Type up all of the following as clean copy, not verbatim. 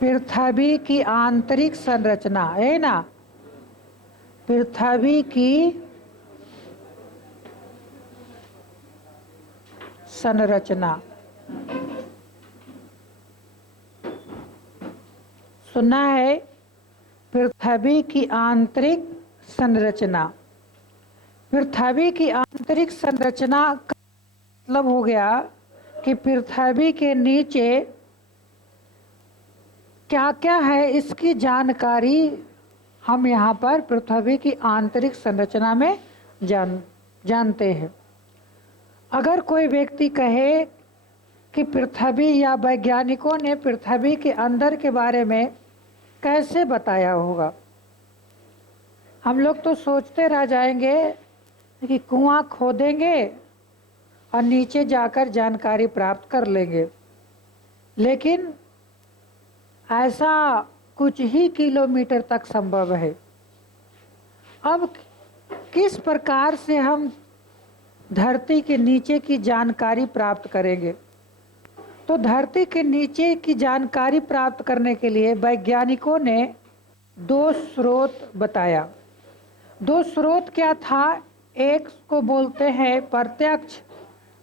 पृथ्वी की आंतरिक संरचना है ना, पृथ्वी की संरचना सुना है। पृथ्वी की आंतरिक संरचना, पृथ्वी की आंतरिक संरचना का मतलब हो गया कि पृथ्वी के नीचे क्या क्या है इसकी जानकारी हम यहाँ पर पृथ्वी की आंतरिक संरचना में जानते हैं। अगर कोई व्यक्ति कहे कि पृथ्वी या वैज्ञानिकों ने पृथ्वी के अंदर के बारे में कैसे बताया होगा, हम लोग तो सोचते रह जाएंगे कि कुआं खोदेंगे और नीचे जाकर जानकारी प्राप्त कर लेंगे, लेकिन ऐसा कुछ ही किलोमीटर तक संभव है। अब किस प्रकार से हम धरती के नीचे की जानकारी प्राप्त करेंगे? तो धरती के नीचे की जानकारी प्राप्त करने के लिए वैज्ञानिकों ने दो स्रोत बताया। दो स्रोत क्या था? एक को बोलते हैं प्रत्यक्ष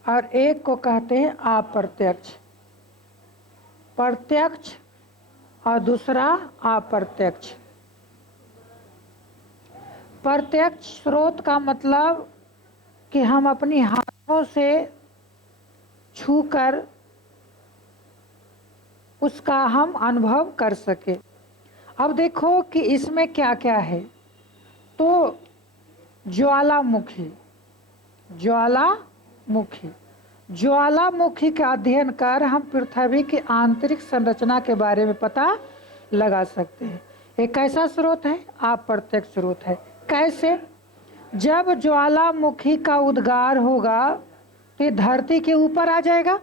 और एक को कहते हैं अप्रत्यक्ष। प्रत्यक्ष और दूसरा अप्रत्यक्ष। प्रत्यक्ष स्रोत का मतलब कि हम अपनी हाथों से छूकर उसका हम अनुभव कर सके। अब देखो कि इसमें क्या क्या है। तो ज्वालामुखी, ज्वालामुखी, ज्वालामुखी का अध्ययन कर हम पृथ्वी की आंतरिक संरचना के बारे में पता लगा सकते हैं। एक कैसा स्रोत है? अप्रत्यक्ष स्रोत है। कैसे? जब ज्वालामुखी का उद्गार होगा तो ये धरती के ऊपर आ जाएगा,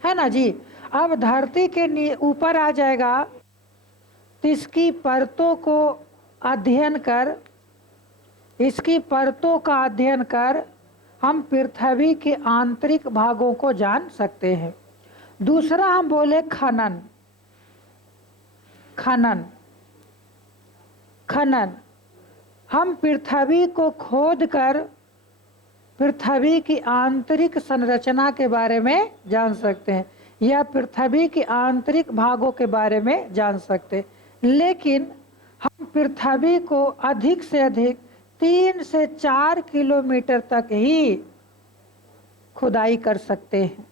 है ना जी। अब धरती के ऊपर आ जाएगा तो इसकी परतों को अध्ययन कर, इसकी परतों का अध्ययन कर हम पृथ्वी के आंतरिक भागों को जान सकते हैं। दूसरा हम बोले खनन, खनन, खनन। हम पृथ्वी को खोदकर पृथ्वी की आंतरिक संरचना के बारे में जान सकते हैं या पृथ्वी के आंतरिक भागों के बारे में जान सकते हैं, लेकिन हम पृथ्वी को अधिक से अधिक 3 से 4 किलोमीटर तक ही खुदाई कर सकते हैं।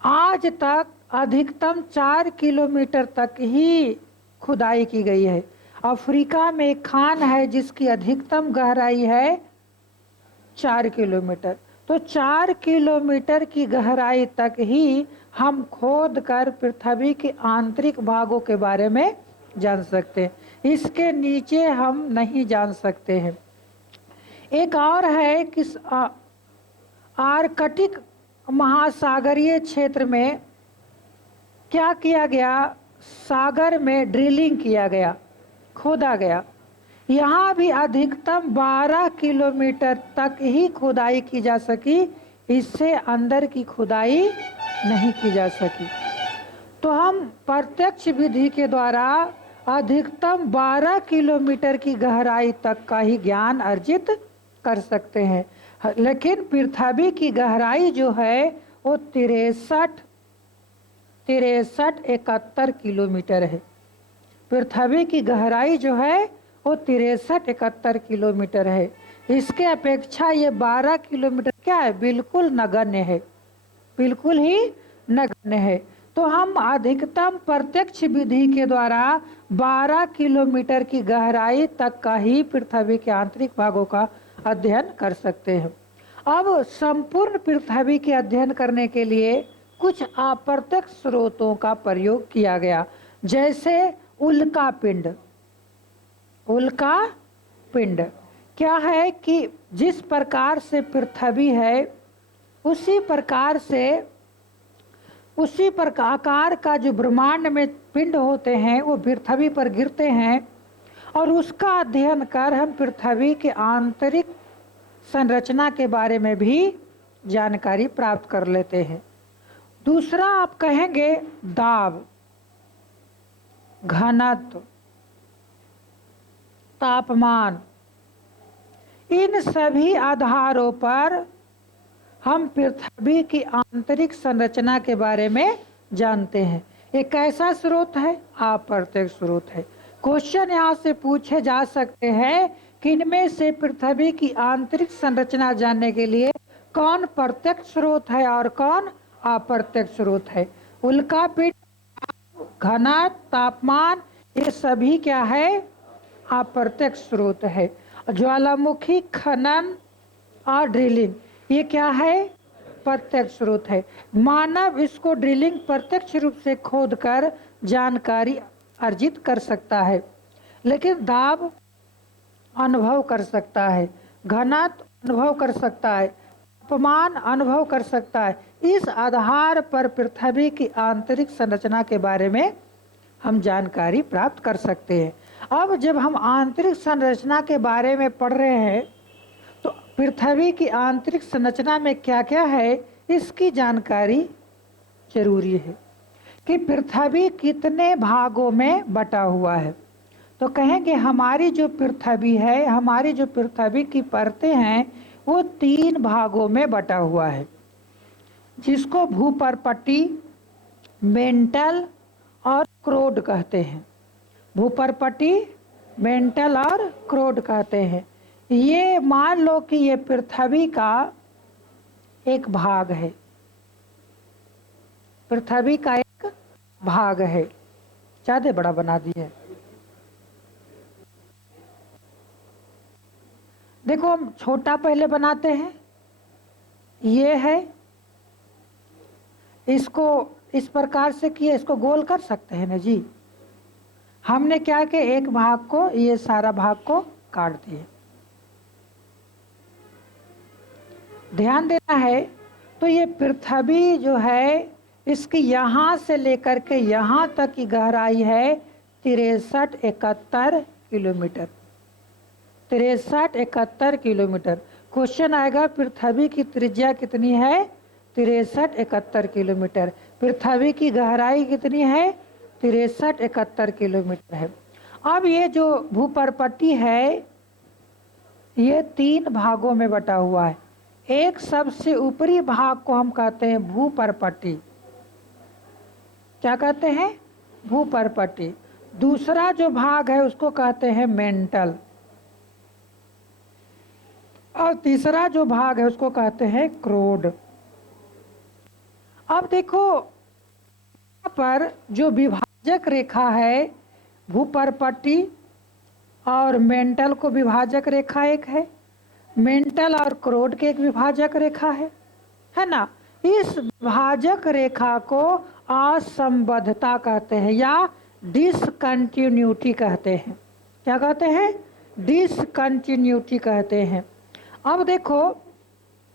आज तक अधिकतम 4 किलोमीटर तक ही खुदाई की गई है। अफ्रीका में एक खान है जिसकी अधिकतम गहराई है 4 किलोमीटर। तो 4 किलोमीटर की गहराई तक ही हम खोद कर पृथ्वी के आंतरिक भागों के बारे में जान सकते हैं, इसके नीचे हम नहीं जान सकते हैं। एक और है कि आर्कटिक महासागरीय क्षेत्र में क्या किया गया? सागर में ड्रिलिंग किया गया, खोदा गया। यहाँ भी अधिकतम 12 किलोमीटर तक ही खुदाई की जा सकी, इससे अंदर की खुदाई नहीं की जा सकी। तो हम प्रत्यक्ष विधि के द्वारा अधिकतम 12 किलोमीटर की गहराई तक का ही ज्ञान अर्जित कर सकते हैं, लेकिन पृथ्वी की गहराई जो है वो 63-71 किलोमीटर है। पृथ्वी की गहराई जो है वो 63-71 किलोमीटर है। इसके अपेक्षा ये 12 किलोमीटर क्या है? बिल्कुल नगण्य है, बिल्कुल ही नगण्य है। तो हम अधिकतम प्रत्यक्ष विधि के द्वारा 12 किलोमीटर की गहराई तक का ही पृथ्वी के आंतरिक भागों का अध्ययन कर सकते हैं। अब संपूर्ण पृथ्वी के अध्ययन करने के लिए कुछ अप्रत्यक्ष स्रोतों का प्रयोग किया गया, जैसे उल्का पिंड। उल्का पिंड क्या है कि जिस प्रकार से पृथ्वी है उसी प्रकार आकार का जो ब्रह्मांड में पिंड होते हैं वो पृथ्वी पर गिरते हैं, और उसका अध्ययन कर हम पृथ्वी के आंतरिक संरचना के बारे में भी जानकारी प्राप्त कर लेते हैं। दूसरा आप कहेंगे दाब। घनत्व, तापमान, इन सभी आधारों पर हम पृथ्वी की आंतरिक संरचना के बारे में जानते हैं। एक कैसा स्रोत है? अप्रत्यक्ष स्रोत है। क्वेश्चन यहाँ से पूछे जा सकते हैं कि इनमें से पृथ्वी की आंतरिक संरचना जानने के लिए कौन प्रत्यक्ष स्रोत है और कौन अप्रत्यक्ष स्रोत है। उल्का पिंड, घनत्व, तापमान, ये सभी क्या है? अप्रत्यक्ष स्रोत है। ज्वालामुखी, खनन और ड्रिलिंग, ये क्या है? प्रत्यक्ष स्रोत है। मानव इसको ड्रिलिंग प्रत्यक्ष रूप से खोदकर जानकारी अर्जित कर सकता है, लेकिन दाब अनुभव कर सकता है, घनत्व अनुभव कर सकता है, तापमान अनुभव कर सकता है। इस आधार पर पृथ्वी की आंतरिक संरचना के बारे में हम जानकारी प्राप्त कर सकते हैं। अब जब हम आंतरिक संरचना के बारे में पढ़ रहे हैं तो पृथ्वी की आंतरिक संरचना में क्या क्या है इसकी जानकारी जरूरी है कि पृथ्वी कितने भागों में बटा हुआ है। तो कहेंगे हमारी जो पृथ्वी है, हमारी जो पृथ्वी की परतें हैं वो 3 भागों में बटा हुआ है, जिसको भूपर्पटी, मेंटल और क्रोड कहते हैं। भूपर्पटी, मेंटल और क्रोड कहते हैं। ये मान लो कि ये पृथ्वी का एक भाग है, पृथ्वी का एक भाग है। ज्यादा बड़ा बना दिया है। देखो हम छोटा पहले बनाते हैं, ये है, इसको इस प्रकार से किए, इसको गोल कर सकते हैं ना जी। हमने क्या कि एक भाग को, ये सारा भाग को काट दिए। ध्यान देना है। तो ये पृथ्वी जो है इसकी यहाँ से लेकर के यहाँ तक की गहराई है 63-71 किलोमीटर। 63-71 किलोमीटर। क्वेश्चन आएगा पृथ्वी की त्रिज्या कितनी है? 63-71 किलोमीटर। पृथ्वी की गहराई कितनी है? 63-71 किलोमीटर है। अब ये जो भूपर्पटी है ये 3 भागों में बटा हुआ है। एक सबसे ऊपरी भाग को हम कहते हैं भूपर्पटी। क्या कहते हैं? भूपर्पटी। दूसरा जो भाग है उसको कहते हैं मेंटल, और तीसरा जो भाग है उसको कहते हैं क्रोड। अब देखो यहाँ पर जो विभाजक रेखा है भूपर्पटी और मेंटल को विभाजक रेखा एक है, मेंटल और क्रोड के एक विभाजक रेखा है ना। इस विभाजक रेखा को असंबद्धता कहते हैं या डिसकंटिन्यूटी कहते हैं। क्या कहते हैं? डिसकंटिन्यूटी कहते हैं। अब देखो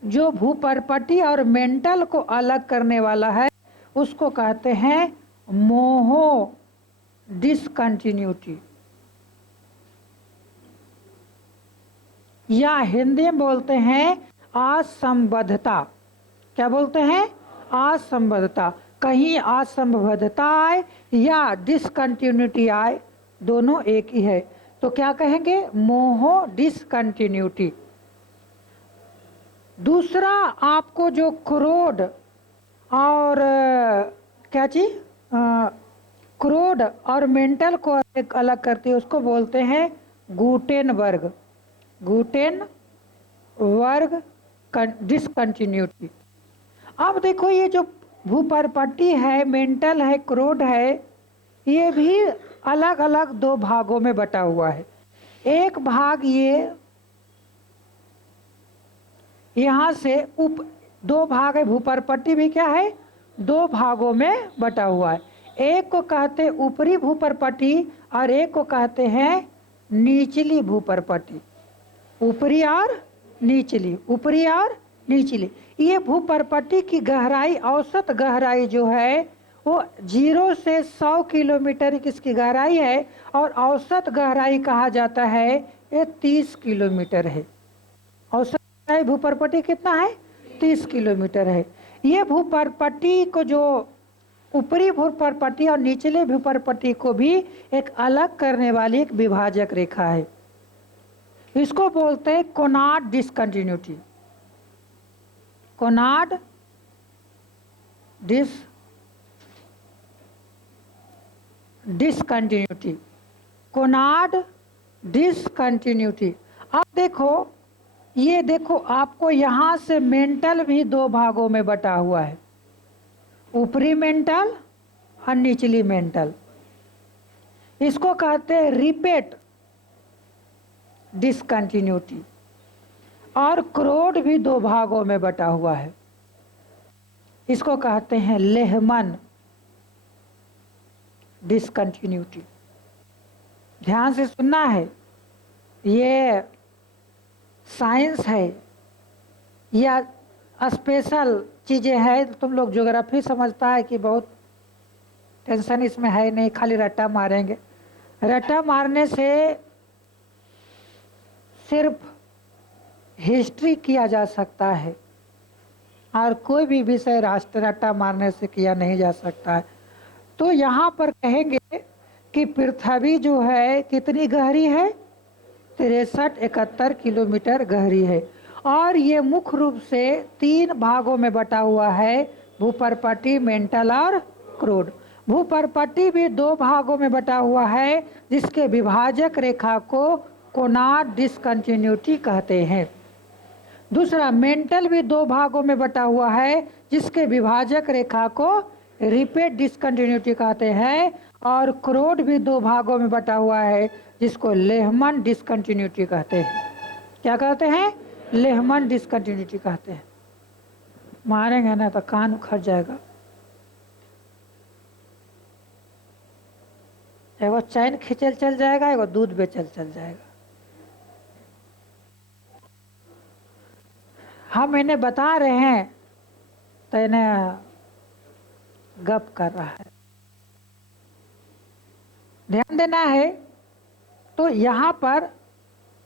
जो भूपर्पटी और मेंटल को अलग करने वाला है उसको कहते हैं मोहो डिसकंटिन्यूटी, या हिंदी में बोलते हैं असंबद्धता। क्या बोलते हैं? असंबद्धता। कहीं असंबद्धता आए या डिसकंटिन्यूटी आए, दोनों एक ही है। तो क्या कहेंगे? मोहो डिसकंटिन्यूटी। दूसरा आपको जो क्रोड और क्या चीज, क्रोड और मेंटल को एक अलग करती है उसको बोलते हैं गुटेनबर्ग। Gutenberg discontinuity. अब देखो ये जो भूपर्पटी है, मेंटल है, क्रोड है, ये भी अलग अलग 2 भागों में बटा हुआ है। एक भाग ये यहाँ से 2 भाग है। भूपर्पटी भी क्या है? 2 भागों में बटा हुआ है। एक को कहते हैं ऊपरी भूपर्पटी और एक को कहते हैं निचली भूपर्पटी। ऊपरी और निचली, ऊपरी और निचली। ये भूपर्पटी की गहराई, औसत गहराई जो है वो 0 से 100 किलोमीटर किसकी गहराई है, और औसत गहराई कहा जाता है ये 30 किलोमीटर है। औसत गहराई भूपर्पटी कितना है? 30 किलोमीटर है। ये भूपर्पटी को जो ऊपरी भूपर्पट्टी और निचले भूपर्पट्टी को भी एक अलग करने वाली एक विभाजक रेखा है। इसको बोलते हैं कोनाड डिसकंटिन्यूटी। कोनाड डिसकंटिन्यूटी, कोनाड डिसकंटिन्यूटी। अब देखो, ये देखो आपको यहां से मेंटल भी दो भागों में बटा हुआ है, ऊपरी मेंटल और निचली मेंटल। इसको कहते हैं रिपेट डिसकंटिन्यूटी। और क्रोड भी दो भागों में बटा हुआ है, इसको कहते हैं लेहमन डिसकंटिन्यूटी। ध्यान से सुनना है, ये साइंस है या स्पेशल चीज़ें हैं। तुम लोग ज्योग्राफी समझता है कि बहुत टेंशन इसमें है नहीं, खाली रट्टा मारेंगे। रट्टा मारने से सिर्फ हिस्ट्री किया जा सकता है और कोई भी विषय राष्ट्र रट्टा मारने से किया नहीं जा सकता है। तो यहाँ पर कहेंगे कि पृथ्वी जो है कितनी गहरी है, 63-71 किलोमीटर गहरी है। और ये मुख्य रूप से 3 भागों में बटा हुआ है, भूपर्पट्टी, मेंटल और क्रोड। भूपर्पट्टी भी 2 भागों में बटा हुआ है, जिसके विभाजक रेखा को कोनाड डिसकंटिन्यूटी कहते हैं। दूसरा, मेंटल भी 2 भागों में बटा हुआ है, जिसके विभाजक रेखा को रिपेट डिसकंटिन्यूटी कहते हैं। और क्रोड भी 2 भागों में बटा हुआ है, जिसको लेहमन डिसकंटिन्यूटी कहते हैं। क्या कहते हैं? लेहमन डिसकंटिन्यूटी कहते हैं। मारेंगे ना तो कान उखड़ जाएगा। एगो चैन खींचल चल जाएगा, एगो दूध बेचल चल जाएगा। हम इन्हें बता रहे हैं तो इन्हें गप कर रहा है। ध्यान देना है। तो यहाँ पर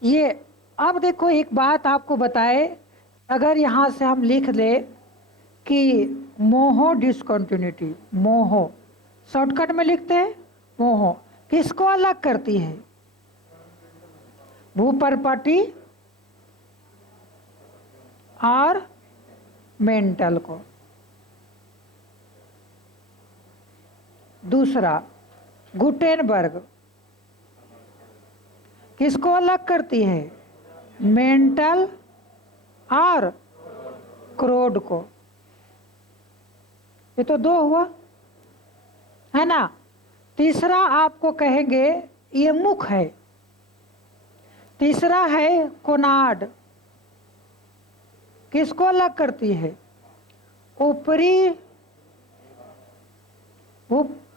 ये, अब देखो एक बात आपको बताए, अगर यहाँ से हम लिख ले कि मोहो डिसकंटिन्यूटी, मोहो शॉर्टकट में लिखते हैं, मोहो किसको अलग करती है? भूपर्पट्टी और मेंटल को। दूसरा, गुटेनबर्ग किसको अलग करती है? मेंटल और क्रोड को। ये तो 2 हुआ है ना। तीसरा आपको कहेंगे, ये मुख है। तीसरा है कोनाड, किसको अलग करती है? ऊपरी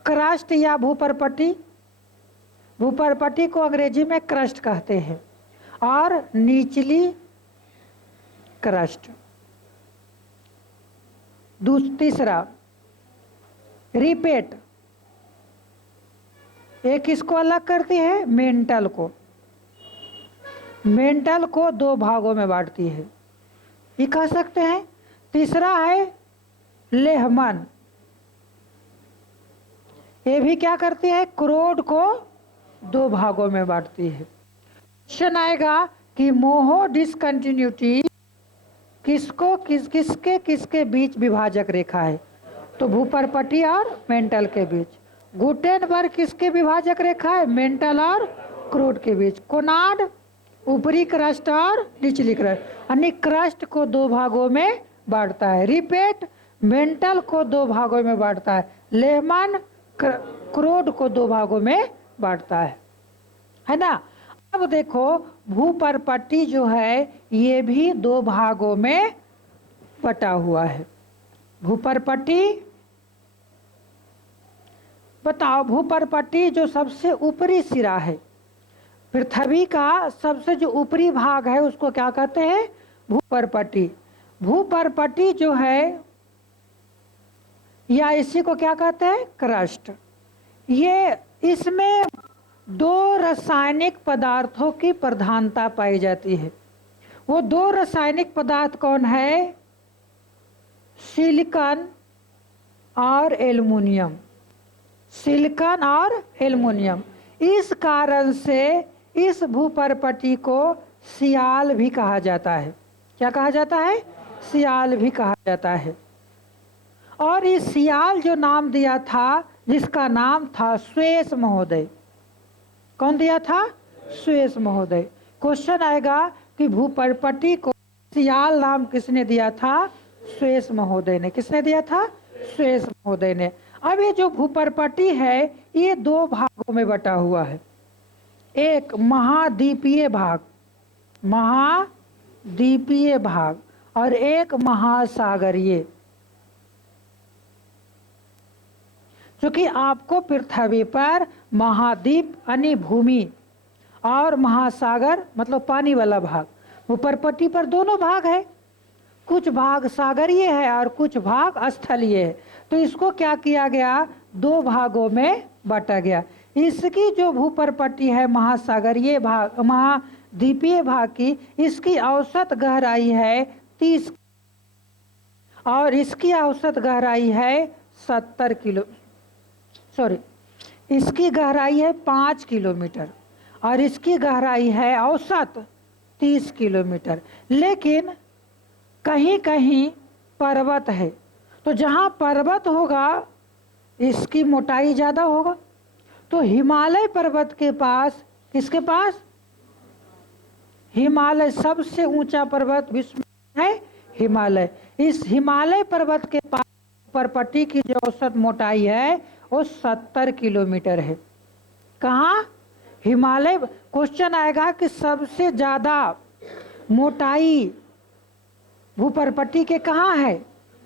क्रस्ट या भूपर्पट्टी, भूपर्पट्टी को अंग्रेजी में क्रस्ट कहते हैं, और निचली क्रस्ट। तीसरा रिपेट, ये किसको अलग करती है? मेंटल को। मेंटल को 2 भागों में बांटती है, ये कह सकते हैं। तीसरा है लेहमन, ये भी क्या करती है? क्रोड को 2 भागों में बांटती है। क्वेश्चन आएगा कि मोहो डिसकंटिन्यूटी किसको किसके बीच विभाजक रेखा है? तो भूपर्पट्टी और मेंटल के बीच। गुटेनबर्ग किसके विभाजक रेखा है? मेंटल और क्रोड के बीच। कोनाड ऊपरी क्रस्ट और निचली क्रस्ट, यानी क्रस्ट को 2 भागों में बांटता है। रिपेट मेंटल को 2 भागों में बांटता है। लेहमन क्रोड को 2 भागों में बांटता है ना। अब देखो, भूपर्पट्टी जो है ये भी 2 भागों में बटा हुआ है। भूपर्पट्टी, बताओ, भूपर्पट्टी जो सबसे ऊपरी सिरा है, पृथ्वी का सबसे जो ऊपरी भाग है, उसको क्या कहते हैं? भूपर्पट्टी। भूपर्पट्टी जो है, या इसी को क्या कहते हैं? क्रस्ट। ये, इसमें 2 रासायनिक पदार्थों की प्रधानता पाई जाती है। वो 2 रासायनिक पदार्थ कौन है? सिलिकॉन और एल्युमिनियम, सिलिकॉन और एल्युमिनियम। इस कारण से इस भूपर्पटी को सियाल भी कहा जाता है। क्या कहा जाता है? सियाल भी कहा जाता है। और इस सियाल जो नाम दिया था, जिसका नाम था स्वेस महोदय। कौन दिया था? स्वेस महोदय। क्वेश्चन आएगा कि भूपर्पटी को सियाल नाम किसने दिया था? स्वेस महोदय ने। किसने दिया था? स्वेस महोदय ने। अब ये जो भूपर्पटी है ये दो भागों में बटा हुआ है। एक महाद्वीपीय भाग, महाद्वीपीय भाग, और एक महासागरीय। क्योंकि आपको पृथ्वी पर महाद्वीप यानी भूमि और महासागर मतलब पानी वाला भाग, भूपर्पटी पर दोनों भाग है। कुछ भाग सागरीय है और कुछ भाग स्थलीय है। तो इसको क्या किया गया? दो भागों में बांटा गया। इसकी जो भूपर्पटी है महासागरीय भाग, महाद्वीपीय भाग की, इसकी औसत गहराई है 30 और इसकी औसत गहराई है 70 किलो, सॉरी, इसकी गहराई है 5 किलोमीटर और इसकी गहराई है औसत 30 किलोमीटर। लेकिन कहीं कहीं पर्वत है, तो जहाँ पर्वत होगा इसकी मोटाई ज़्यादा होगा। तो हिमालय पर्वत के पास, किसके पास? हिमालय, सबसे ऊंचा पर्वत विश्व में है हिमालय। इस हिमालय पर्वत के पास पर्पटी की जो औसत मोटाई है वो 70 किलोमीटर है। कहाँ? हिमालय। क्वेश्चन आएगा कि सबसे ज्यादा मोटाई भूपर्पटी के कहाँ है,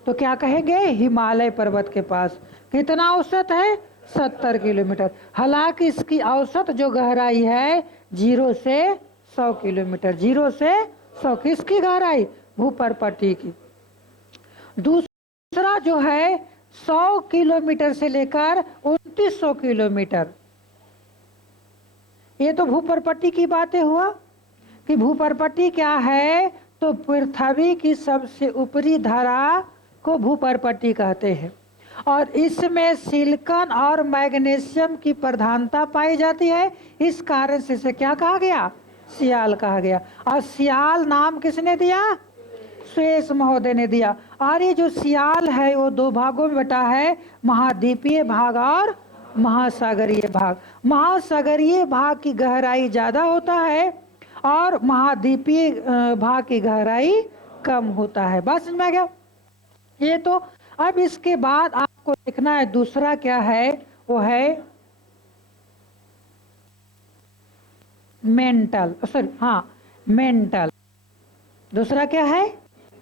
तो क्या कहेंगे? हिमालय पर्वत के पास। कितना औसत है? 70 किलोमीटर। हालांकि इसकी औसत जो गहराई है 0 से 100 किलोमीटर, 0 से 100 किसकी गहराई? भूपर्पटी की। दूसरा जो है 100 किलोमीटर से लेकर 2900 किलोमीटर। ये तो भूपर्पटी की बातें हुआ कि भूपर्पटी क्या है, तो पृथ्वी की सबसे ऊपरी धारा को भूपर्पटी कहते हैं और इसमें सिलिकॉन और मैग्नीशियम की प्रधानता पाई जाती है। इस कारण से इसे क्या कहा गया? सियाल कहा गया। और सियाल नाम किसने दिया? स्वेस महोदय ने दिया। और ये जो सियाल है वो दो भागों में बटा है, महाद्वीपीय भाग और महासागरीय भाग। महासागरीय भाग की गहराई ज्यादा होता है और महाद्वीपीय भाग की गहराई कम होता है। बात समझ में आ गया? ये तो अब इसके बाद आपको देखना है दूसरा क्या है, वो है मेंटल, सॉरी, हाँ, मेंटल। दूसरा क्या है?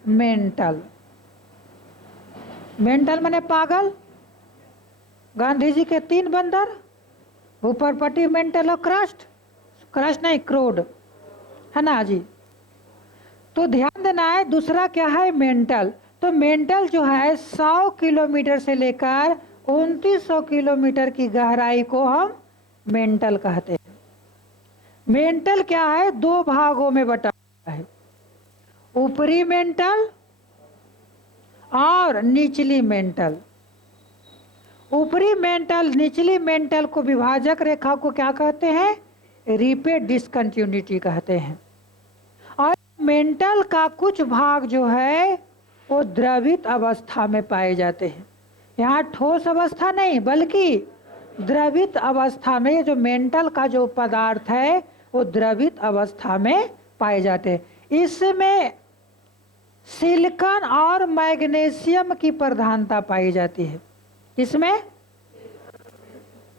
मेंटल। मेंटल माने पागल। गांधी जी के 3 बंदर, भूपर्पटी, मेंटल और क्रस्ट। क्रस्ट नहीं, क्रोड, है ना जी। तो ध्यान देना है दूसरा क्या है? मेंटल। तो मेंटल जो है 100 किलोमीटर से लेकर 2900 किलोमीटर की गहराई को हम मेंटल कहते हैं। मेंटल क्या है? दो भागों में बटा है, ऊपरी मेंटल और निचली मेंटल। ऊपरी मेंटल निचली मेंटल को विभाजक रेखा को क्या कहते हैं? रिपेट डिसकंटिन्यूटी कहते हैं। और मेंटल का कुछ भाग जो है वो द्रवित अवस्था में पाए जाते हैं। यहाँ ठोस अवस्था नहीं बल्कि द्रवित अवस्था में जो मेंटल का जो पदार्थ है वो द्रवित अवस्था में पाए जाते हैं। इसमें सिलिकॉन और मैग्नीशियम की प्रधानता पाई जाती है। इसमें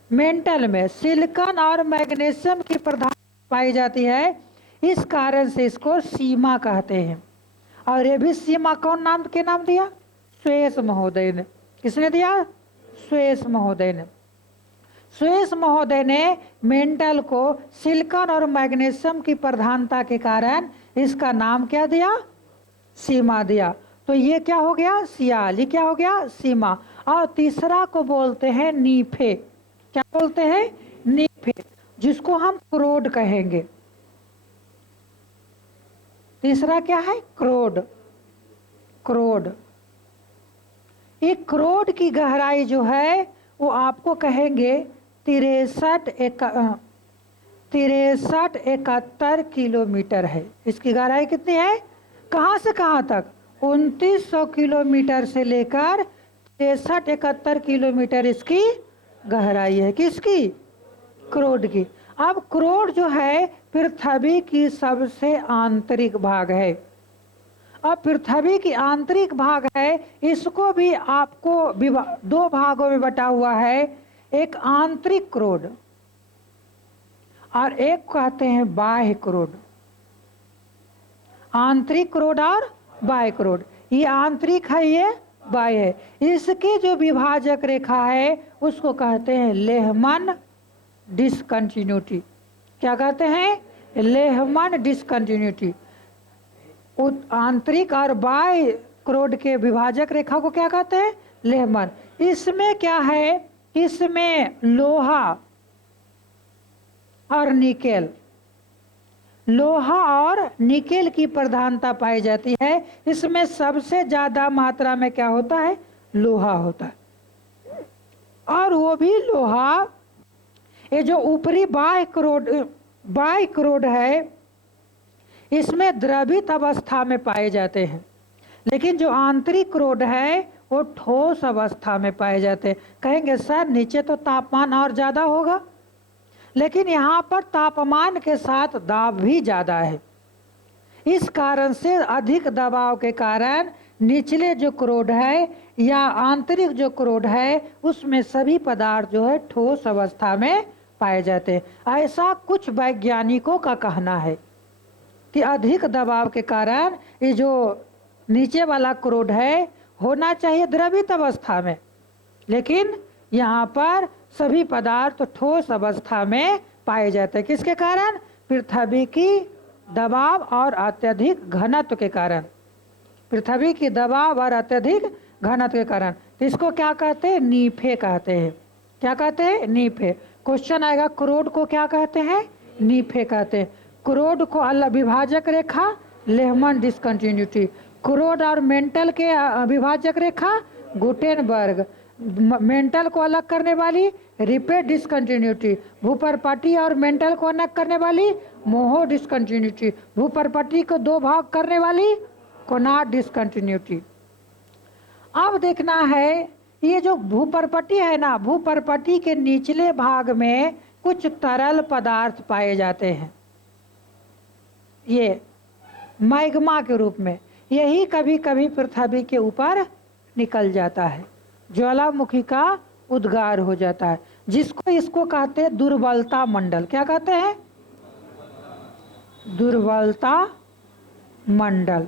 मेंटल में सिलिकॉन और मैग्नीशियम की प्रधानता पाई जाती है। इस कारण से इसको सीमा कहते हैं। और ये भी सीमा कौन नाम के नाम दिया? स्वेस महोदय ने। किसने दिया? स्वेस महोदय ने। स्वेस महोदय ने मेंटल को सिलिकॉन और मैग्नीशियम की प्रधानता के कारण इसका नाम क्या दिया? सीमा दिया। तो ये क्या हो गया? सियाल। ये क्या हो गया? सीमा। और तीसरा को बोलते हैं नीफे। क्या बोलते हैं? नीफे, जिसको हम क्रोड कहेंगे। तीसरा क्या है? क्रोड। क्रोड। एक क्रोड की गहराई जो है वो आपको कहेंगे 6371 किलोमीटर है। इसकी गहराई कितनी है? कहाँ से कहाँ तक? 2900 किलोमीटर से लेकर 6371 किलोमीटर इसकी गहराई है। किसकी? क्रोड की। अब क्रोड जो है पृथ्वी की सबसे आंतरिक भाग है। अब पृथ्वी की आंतरिक भाग है, इसको भी आपको दो भागों में बटा हुआ है। एक आंतरिक क्रोड और एक कहते हैं बाह्य क्रोड। आंतरिक क्रोड और बाह्य क्रोड। ये आंतरिक है, ये बाह्य है। इसकी जो विभाजक रेखा है उसको कहते हैं लेहमन डिसकंटिन्यूटी। क्या कहते हैं? Lehman discontinuity. आंतरिक और बाह्य क्रोड के विभाजक रेखा को क्या कहते हैं? लेहमन। इसमें क्या है? इसमें लोहा और निकेल, लोहा और निकेल की प्रधानता पाई जाती है। इसमें सबसे ज्यादा मात्रा में क्या होता है? लोहा होता है। और वो भी लोहा, ये जो ऊपरी बाह्य क्रोड है इसमें द्रवित अवस्था में पाए जाते हैं, लेकिन जो आंतरिक क्रोड है वो ठोस अवस्था में पाए जाते हैं। कहेंगे सर नीचे तो तापमान और ज्यादा होगा, लेकिन यहाँ पर तापमान के साथ दाब भी ज्यादा है। इस कारण से अधिक दबाव के कारण निचले जो क्रोड है या आंतरिक जो क्रोड है उसमें सभी पदार्थ जो है ठोस अवस्था में पाए जाते हैं। ऐसा कुछ वैज्ञानिकों का कहना है कि अधिक दबाव के कारण ये जो नीचे वाला क्रोड है होना चाहिए द्रवित अवस्था में, लेकिन यहाँ पर सभी पदार्थ ठोस अवस्था में पाए जाते हैं। किसके कारण? पृथ्वी की दबाव और अत्यधिक घनत्व के कारण। पृथ्वी की दबाव और अत्यधिक घनत्व के कारण। इसको क्या कहते हैं? नीफे कहते हैं। क्या कहते हैं? नीफे। क्वेश्चन आएगा क्रोड को क्या कहते हैं? नीफे कहते हैं। क्रोड को अलग विभाजक रेखा लेहमन डिसकंटिन्यूटी। क्रोड और मेंटल के विभाजक रेखा गुटेनबर्ग। मेंटल को अलग करने वाली रिपेट डिसकंटिन्यूटी। भूपर्पटी और मेंटल को अलग करने वाली मोहो डिसकंटिन्यूटी। भूपर्पटी को दो भाग करने वाली कोनार्ड डिसकंटिन्यूटी। अब देखना है ये जो भूपर्पटी है ना, भूपर्पटी के निचले भाग में कुछ तरल पदार्थ पाए जाते हैं, ये मैग्मा के रूप में। यही कभी कभी पृथ्वी के ऊपर निकल जाता है, ज्वालामुखी का उद्गार हो जाता है, जिसको इसको कहते हैं दुर्बलता मंडल। क्या कहते हैं? दुर्बलता मंडल।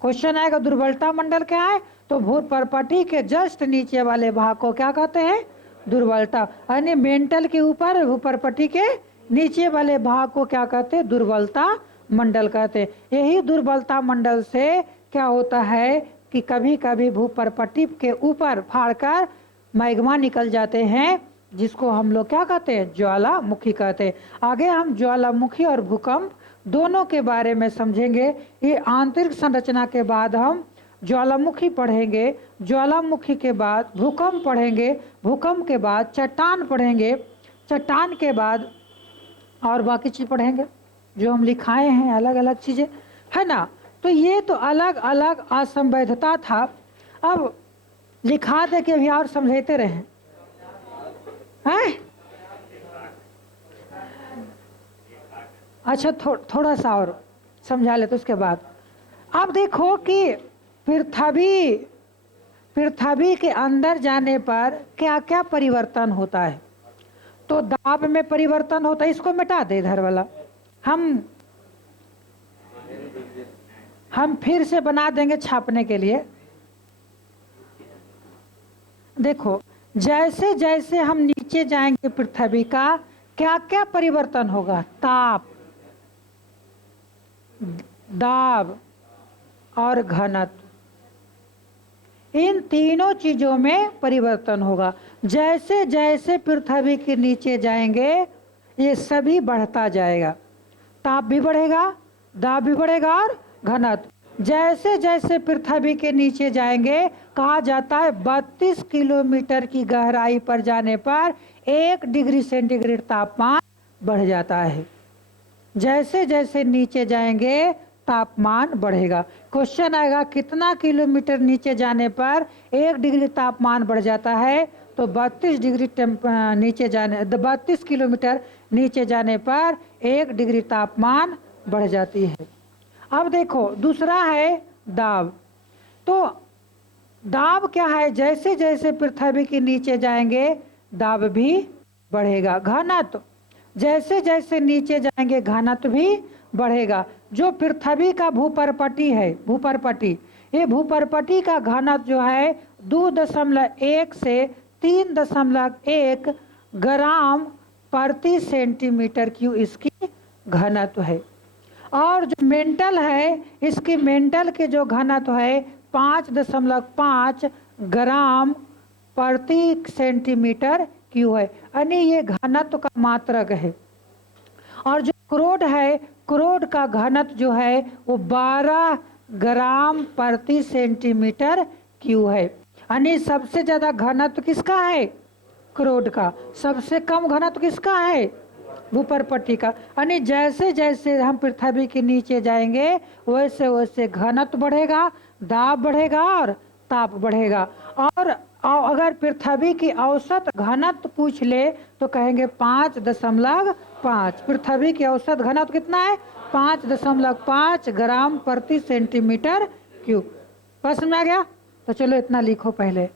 क्वेश्चन आएगा दुर्बलता मंडल क्या है? तो भूपर्पटी के जस्ट नीचे वाले भाग को क्या कहते हैं? दुर्बलता। यानी मेंटल के ऊपर भूपर्पटी के नीचे वाले भाग को क्या कहते हैं? दुर्बलता मंडल कहते हैं। यही दुर्बलता मंडल से क्या होता है कि कभी कभी भूपर्पटी के ऊपर फाड़कर मैग्मा निकल जाते हैं, जिसको हम लोग क्या कहते हैं? ज्वालामुखी कहते हैं। आगे हम ज्वालामुखी और भूकंप दोनों के बारे में समझेंगे। ये आंतरिक संरचना के बाद हम ज्वालामुखी पढ़ेंगे, ज्वालामुखी के बाद भूकंप पढ़ेंगे, भूकंप के बाद चट्टान पढ़ेंगे, चट्टान के बाद और बाकी चीज पढ़ेंगे जो हम लिखाए हैं, अलग अलग चीजें है ना। तो ये तो अलग अलग असंवैधता था। अब लिखा दे के भी और समझाते रहे हैं। अच्छा थोड़ा सा और समझा ले तो उसके बाद। अब देखो कि पृथ्वी के अंदर जाने पर क्या क्या परिवर्तन होता है। तो दाब में परिवर्तन होता है, इसको मिटा दे इधर वाला। हम फिर से बना देंगे छापने के लिए। देखो जैसे जैसे हम नीचे जाएंगे पृथ्वी का क्या क्या परिवर्तन होगा? ताप, दाब और घनत्व, इन तीनों चीजों में परिवर्तन होगा। जैसे जैसे पृथ्वी के नीचे जाएंगे ये सभी बढ़ता जाएगा। ताप भी बढ़ेगा, दाब भी बढ़ेगा और घनत्व। जैसे जैसे पृथ्वी के नीचे जाएंगे, कहा जाता है 32 किलोमीटर की गहराई पर जाने पर 1 डिग्री सेंटीग्रेड तापमान बढ़ जाता है। जैसे जैसे नीचे जाएंगे तापमान बढ़ेगा। क्वेश्चन आएगा कितना किलोमीटर नीचे जाने पर 1 डिग्री तापमान बढ़ जाता है, तो 32 डिग्री नीचे जाने 32 किलोमीटर नीचे जाने पर 1 डिग्री तापमान बढ़ जाती है। अब देखो दूसरा है दाब। तो दाब क्या है, जैसे जैसे पृथ्वी के नीचे जाएंगे दाब भी बढ़ेगा। घनत्व, जैसे जैसे नीचे जाएंगे घनत्व भी बढ़ेगा। जो पृथ्वी का भूपर्पटी है, भूपर्पटी, ये भूपर्पटी का घनत्व जो है 2.1 से 3.1 ग्राम प्रति सेंटीमीटर क्यूब इसकी घनत्व है। और जो मेंटल है, इसकी मेंटल के जो घनत्व है 5.5 ग्राम प्रति सेंटीमीटर क्यूब है, यानी ये घनत्व का मात्रक है। और जो क्रोड है, क्रोड का घनत्व जो है वो 12 ग्राम प्रति सेंटीमीटर क्यूब है। यानी सबसे ज्यादा घनत्व किसका है, क्रोड का। सबसे कम घनत्व किसका है, भूपर्पटी का। यानी जैसे जैसे हम पृथ्वी के नीचे जाएंगे वैसे वैसे घनत्व बढ़ेगा, दाब बढ़ेगा और ताप बढ़ेगा। और अगर पृथ्वी की औसत घनत्व पूछ ले तो कहेंगे 5.5। पृथ्वी की औसत घनत्व कितना है, 5.5 ग्राम प्रति सेंटीमीटर क्यूब। समझ में आ गया? तो चलो इतना लिखो पहले।